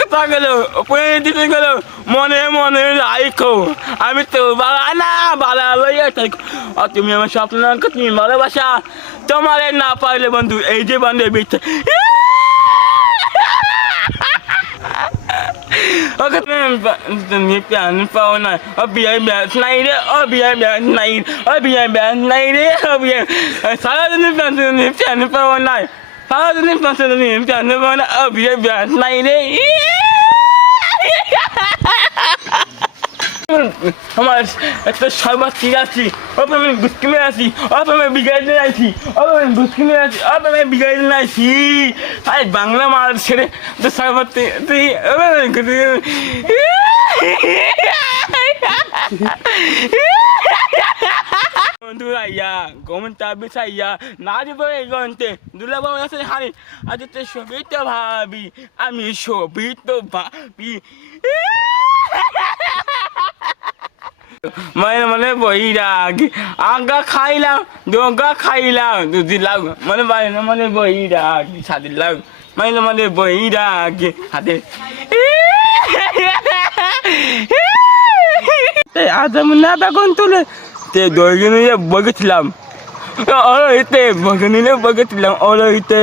কোথা গেল দিতে গেল মনে মনে রাইখো আমি তো বালা না বালা লইয়া থাকো আর তুমি আমার স্বপ্ন তুমি ভালোবাসা তোমার না পাইলে বন্ধু এই যে বন্ধু বিচ্ছে ওকে তুমি প্যান পাও না ও বিয়ে ব্যাস নাই রে ও বিয়ে ব্যাস নাই ও বিয়ে ব্যাস নাই রে ও বিয়ে সারাদিন প্যান পাও না সারাদিন প্যান পাও না ও বিয়ে ব্যাস নাই রে আমার একটা সর্বাত ঠিক আছি ওপর আমি বুঝকিনে আছি ওপর আমি বিগাইতে আছি ওপর আমি বুঝকিনে আছি ওপর আমি বিগাইতে আছি আরে বাংলা মার ছেড়ে তো সর্বাত তুই বন্ধুরা ইয়া গমনটা বিছাইয়া না দিব এই গন্তে দুলাবাবু আছে হারি আজ তো সবই তো ভাবি আমি সবই তো ভাবি মানে বইরাগ আগা খাইলাম দোগা খাইলাম দুদিলাম মানে বাইরে মানে বইরাগ সাদিলাম মানে বইরাগ হাতে আজ না বেগুন তুলে তে দইগে নিয়ে বগেছিলাম ওইতে বগে নিলে বগেছিলাম ওইতে